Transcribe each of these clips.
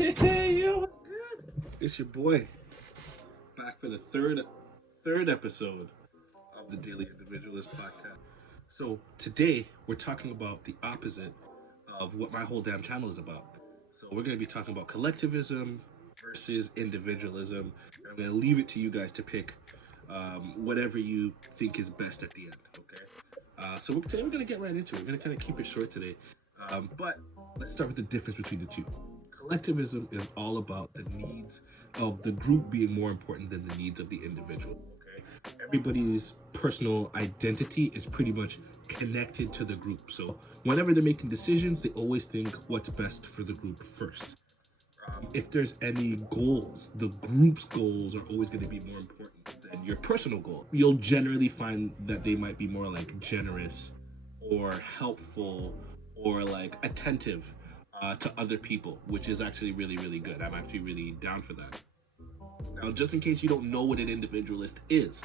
Hey, yo, what's good? It's your boy back for the third episode of the Daily Individualist podcast. So today we're talking about the opposite of what my whole damn channel is about. So we're going to be talking about collectivism versus individualism. I'm going to leave it to you guys to pick whatever you think is best at the end. Okay. Today we're going to get right into it. We're going to kind of keep it short today. But let's start with the difference between the two. Collectivism is all about the needs of the group being more important than the needs of the individual. Okay, everybody's personal identity is pretty much connected to the group. So whenever they're making decisions, they always think what's best for the group first. If there's any goals, the group's goals are always going to be more important than your personal goal. You'll generally find that they might be more like generous or helpful or like attentive to other people, which is actually really, really good. I'm actually really down for that. Now, just in case you don't know what an individualist is,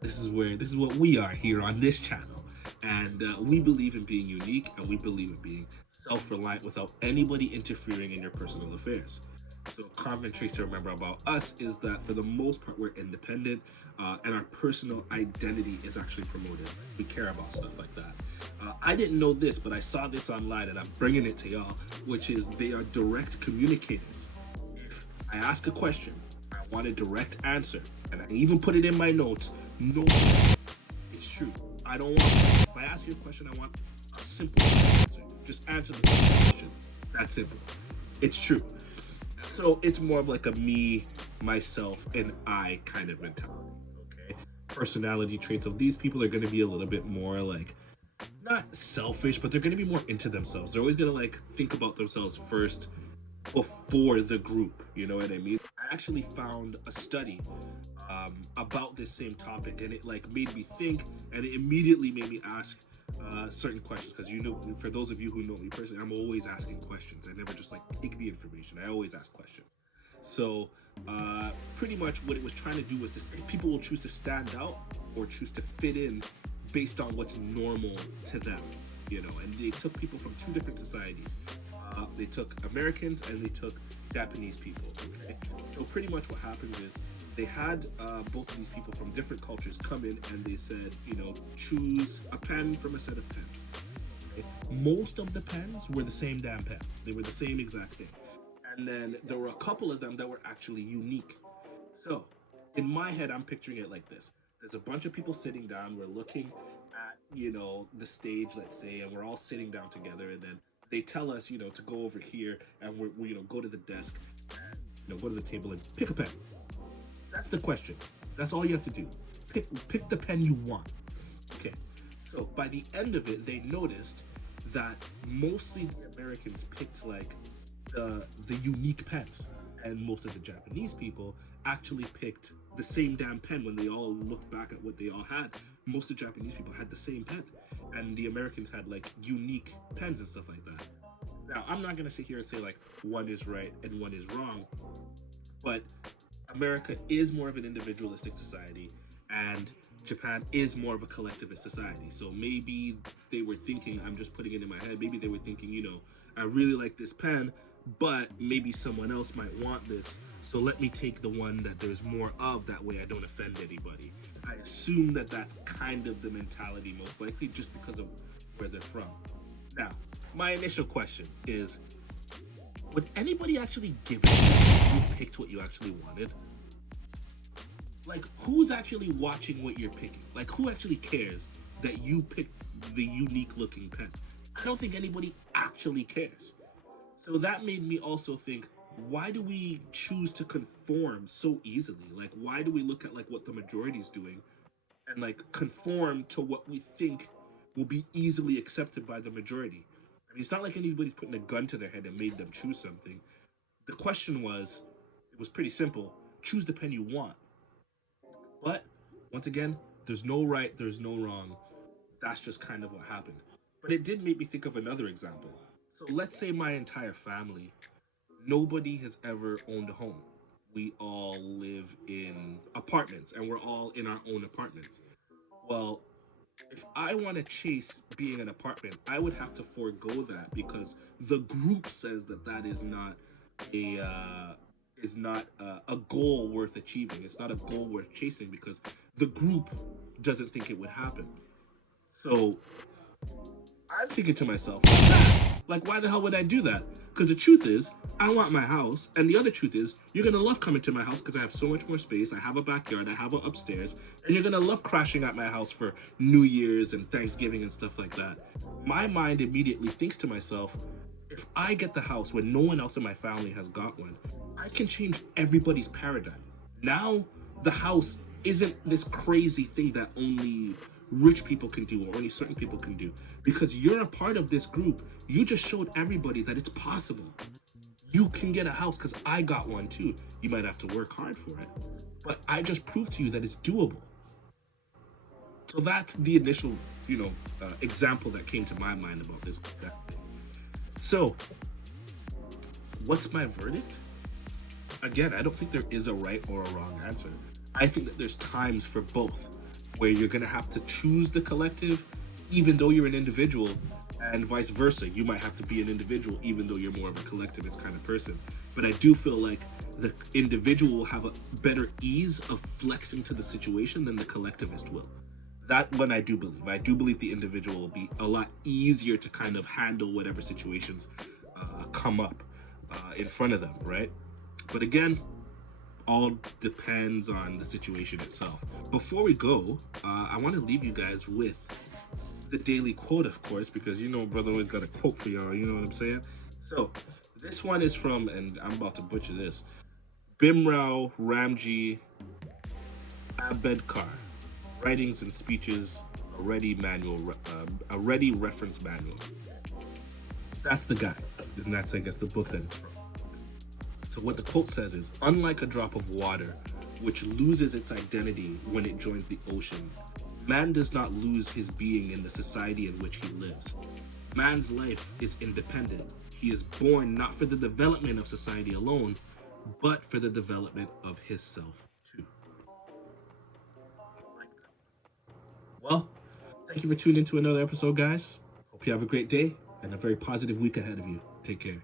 this is what we are here on this channel, and we believe in being unique, and we believe in being self-reliant without anybody interfering in your personal affairs. So, common traits to remember about us is that for the most part we're independent, and our personal identity is actually promoted. We care about stuff like that. I didn't know this, but I saw this online, and I'm bringing it to y'all, which is they are direct communicators. If I ask a question, I want a direct answer, and I even put it in my notes. No, it's true. I don't want. If I ask you a question, I want a simple answer. Just answer the question. That's simple. It's true. So it's more of like a me, myself, and I kind of mentality. Okay. Personality traits of these people are going to be a little bit more like not selfish, but they're going to be more into themselves. They're always going to like think about themselves first before the group. You know what I mean? I actually found a study about this same topic, and it like made me think, and it immediately made me ask certain questions, because you know, for those of you who know me personally, I'm always asking questions. I never just like take the information. I always ask questions. So pretty much what it was trying to do was to people will choose to stand out or choose to fit in based on what's normal to them, you know. And they took people from two different societies. They took Americans and they took Japanese people. Okay, so pretty much what happened is they had both of these people from different cultures come in, and they said, you know, choose a pen from a set of pens. Okay? Most of the pens were the same damn pen. They were the same exact thing. And then there were a couple of them that were actually unique. So in my head, I'm picturing it like this. There's a bunch of people sitting down. We're looking at, you know, the stage, let's say, and we're all sitting down together. And then they tell us, you know, to go over here, and we you know, go to the desk, and, you know, go to the table and pick a pen. That's the question. That's all you have to do. Pick the pen you want. Okay. So by the end of it, they noticed that mostly the Americans picked like the unique pens, and most of the Japanese people actually picked the same damn pen. When they all looked back at what they all had, most of the Japanese people had the same pen, and the Americans had like unique pens and stuff like that. Now, I'm not gonna sit here and say like one is right and one is wrong, but America is more of an individualistic society, and Japan is more of a collectivist society. So maybe they were thinking, I'm just putting it in my head, maybe they were thinking, you know, I really like this pen, but maybe someone else might want this. So let me take the one that there's more of, that way I don't offend anybody. I assume that that's kind of the mentality, most likely, just because of where they're from. Now, my initial question is, would anybody actually give it if you picked what you actually wanted? Like, who's actually watching what you're picking? Like, who actually cares that you picked the unique looking pen? I don't think anybody actually cares. So that made me also think, why do we choose to conform so easily? Like, why do we look at like what the majority is doing and like conform to what we think will be easily accepted by the majority? I mean, it's not like anybody's putting a gun to their head and made them choose something. The question was, it was pretty simple: choose the pen you want. But once again, there's no right, there's no wrong. That's just kind of what happened. But it did make me think of another example. So let's say my entire family, nobody has ever owned a home. We all live in apartments, and we're all in our own apartments. Well, if I want to chase being an apartment, I would have to forego that because the group says that that is not a is not a goal worth achieving. It's not a goal worth chasing because the group doesn't think it would happen. So I'm thinking to myself, like, why the hell would I do that? Because the truth is, I want my house, and the other truth is, you're gonna love coming to my house because I have so much more space. I have a backyard, I have an upstairs, and you're gonna love crashing at my house for New Year's and Thanksgiving and stuff like that. My mind immediately thinks to myself, if I get the house when no one else in my family has got one, I can change everybody's paradigm. Now, the house isn't this crazy thing that only rich people can do or only certain people can do. Because you're a part of this group, you just showed everybody that it's possible. You can get a house because I got one too. You might have to work hard for it, but I just proved to you that it's doable. So that's the initial, example that came to my mind about that thing. So, what's my verdict? Again, I don't think there is a right or a wrong answer. I think that there's times for both where you're going to have to choose the collective even though you're an individual, and vice versa. You might have to be an individual even though you're more of a collectivist kind of person. But I do feel like the individual will have a better ease of flexing to the situation than the collectivist will. That one I do believe. I do believe the individual will be a lot easier to kind of handle whatever situations come up in front of them, right? But again, all depends on the situation itself. Before we go, I want to leave you guys with the daily quote, of course, because brother always got a quote for y'all, you know what I'm saying? So, this one is from, and I'm about to butcher this, Bimrao Ramji Ambedkar, Writings and Speeches, a ready reference manual. That's the guy, and that's, I guess, the book that it's from. So what the quote says is, unlike a drop of water, which loses its identity when it joins the ocean, man does not lose his being in the society in which he lives. Man's life is independent. He is born not for the development of society alone, but for the development of his self too. Like that. Well, thank you for tuning into another episode, guys. Hope you have a great day and a very positive week ahead of you. Take care.